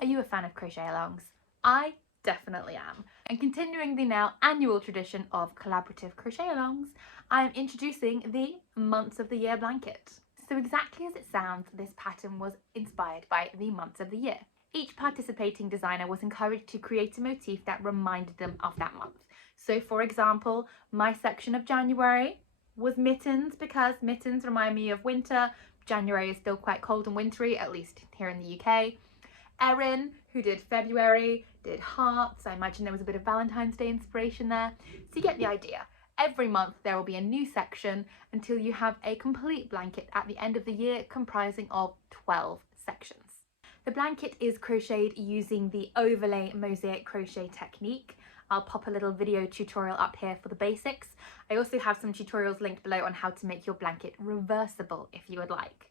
Are you a fan of crochet alongs? I definitely am. And continuing the now annual tradition of collaborative crochet alongs, I am introducing the months of the year blanket. So exactly as it sounds, this pattern was inspired by the months of the year. Each participating designer was encouraged to create a motif that reminded them of that month. So for example, my section of January was mittens, because mittens remind me of winter. January is still quite cold and wintry, at least here in the UK. Erin, who did February, did hearts. I imagine there was a bit of Valentine's Day inspiration there. So you get the idea. Every month there will be a new section until you have a complete blanket at the end of the year comprising of 12 sections. The blanket is crocheted using the overlay mosaic crochet technique. I'll pop a little video tutorial up here for the basics. I also have some tutorials linked below on how to make your blanket reversible if you would like.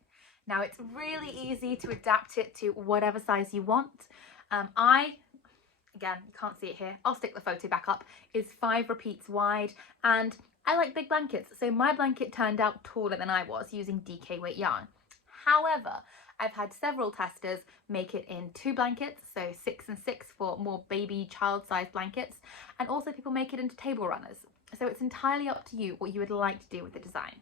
Now it's really easy to adapt it to whatever size you want. Again, you can't see it here, I'll stick the photo back up, is 5 repeats wide, and I like big blankets, so my blanket turned out taller than I was using DK weight yarn. However, I've had several testers make it in 2 blankets, so 6 and 6 for more baby child-sized blankets, and also people make it into table runners. So it's entirely up to you what you would like to do with the design.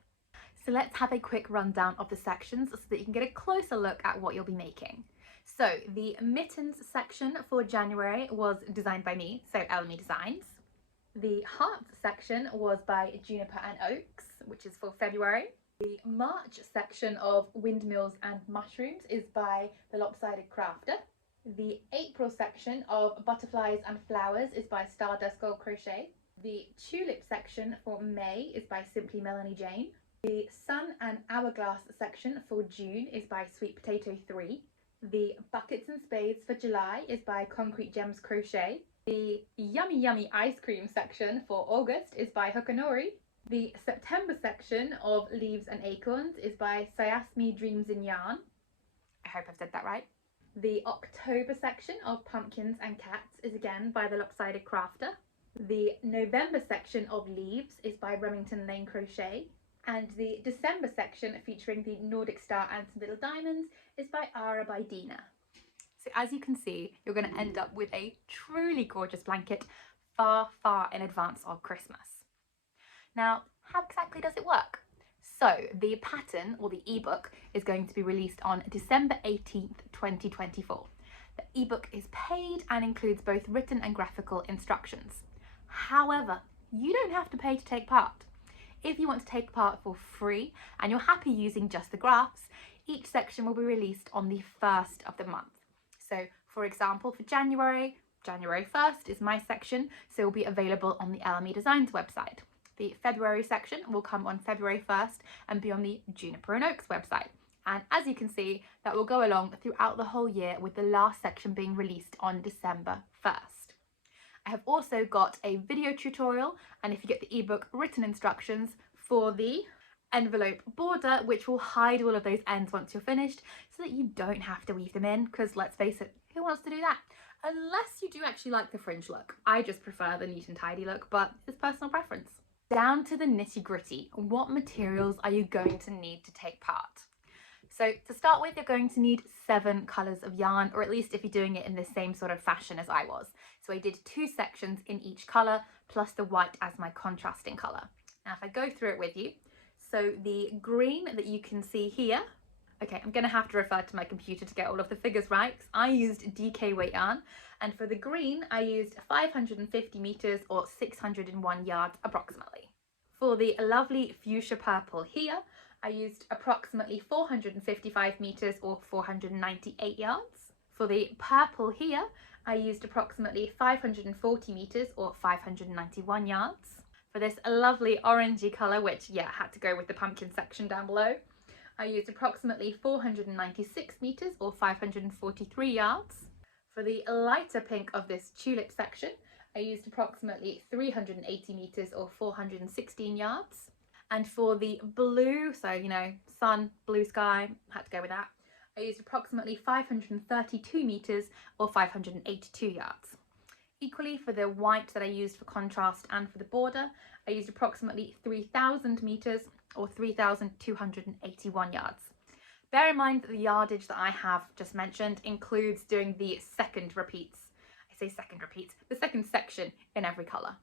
So let's have a quick rundown of the sections so that you can get a closer look at what you'll be making. So the mittens section for January was designed by me, so Elimee Designs. The hearts section was by Juniper and Oaks, which is for February. The March section of windmills and mushrooms is by the Lopsided Crafter. The April section of butterflies and flowers is by Stardust Gold Crochet. The tulip section for May is by Simply Melanie Jane. The Sun and Hourglass section for June is by Sweet Potato 3. The Buckets and Spades for July is by Concrete Gems Crochet. The Yummy Yummy Ice Cream section for August is by Hukanori. The September section of Leaves and Acorns is by Sayasmi Dreams in Yarn. I hope I've said that right. The October section of Pumpkins and Cats is again by the Lopsided Crafter. The November section of Leaves is by Remington Lane Crochet. And the December section featuring the Nordic Star and some little diamonds is by Ara by Dina. So as you can see, you're going to end up with a truly gorgeous blanket far, far in advance of Christmas. Now, how exactly does it work? So the pattern, or the ebook, is going to be released on December 18th, 2024. The ebook is paid and includes both written and graphical instructions. However, you don't have to pay to take part. If you want to take part for free and you're happy using just the graphs, each section will be released on the 1st of the month. So for example, for January 1st is my section, so it will be available on the Elimee Designs website. The February section will come on February 1st and be on the Juniper and Oaks website. And as you can see, that will go along throughout the whole year, with the last section being released on December 1st. I have also got a video tutorial, and if you get the ebook, written instructions for the envelope border, which will hide all of those ends once you're finished, so that you don't have to weave them in, because let's face it, who wants to do that? Unless you do actually like the fringe look. I just prefer the neat and tidy look, but it's personal preference. Down to the nitty-gritty, what materials are you going to need to take part? So to start with, you're going to need 7 colours of yarn, or at least if you're doing it in the same sort of fashion as I was. So I did 2 sections in each colour, plus the white as my contrasting colour. Now if I go through it with you, so the green that you can see here, okay, I'm going to have to refer to my computer to get all of the figures right, because I used DK weight yarn, and for the green I used 550 metres or 601 yards approximately. For the lovely fuchsia purple here, I used approximately 455 metres or 498 yards. For the purple here, I used approximately 540 metres or 591 yards. For this lovely orangey colour, which had to go with the pumpkin section down below, I used approximately 496 metres or 543 yards. For the lighter pink of this tulip section, I used approximately 380 metres or 416 yards. And for the blue, so sun, blue sky, had to go with that, I used approximately 532 metres or 582 yards. Equally for the white that I used for contrast and for the border, I used approximately 3,000 metres or 3,281 yards. Bear in mind that the yardage that I have just mentioned includes doing the second repeats. I say second repeats, the second section in every colour.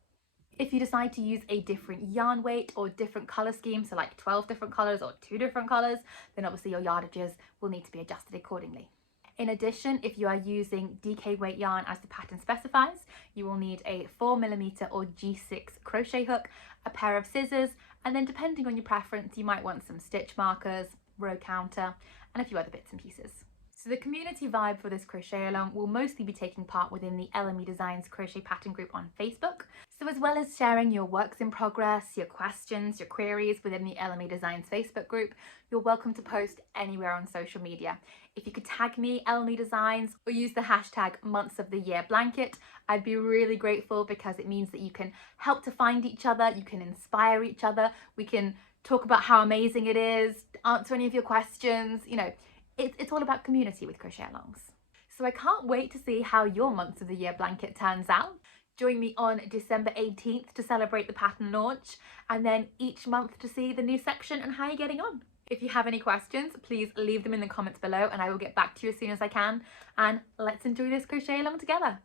If you decide to use a different yarn weight or different colour scheme, so like 12 different colours or 2 different colours, then obviously your yardages will need to be adjusted accordingly. In addition, if you are using DK weight yarn as the pattern specifies, you will need a 4mm or G6 crochet hook, a pair of scissors, and then depending on your preference, you might want some stitch markers, row counter, and a few other bits and pieces. So the community vibe for this crochet along will mostly be taking part within the Elimee Designs crochet pattern group on Facebook. So as well as sharing your works in progress, your questions, your queries within the Elimee Designs Facebook group, you're welcome to post anywhere on social media. If you could tag me, Elimee Designs, or use the hashtag months of the year blanket, I'd be really grateful because it means that you can help to find each other, you can inspire each other, we can talk about how amazing it is, answer any of your questions, you know, it's all about community with crochet alongs. So I can't wait to see how your months of the year blanket turns out. Join me on December 18th to celebrate the pattern launch, and then each month to see the new section and how you're getting on. If you have any questions, please leave them in the comments below and I will get back to you as soon as I can. And let's enjoy this crochet along together.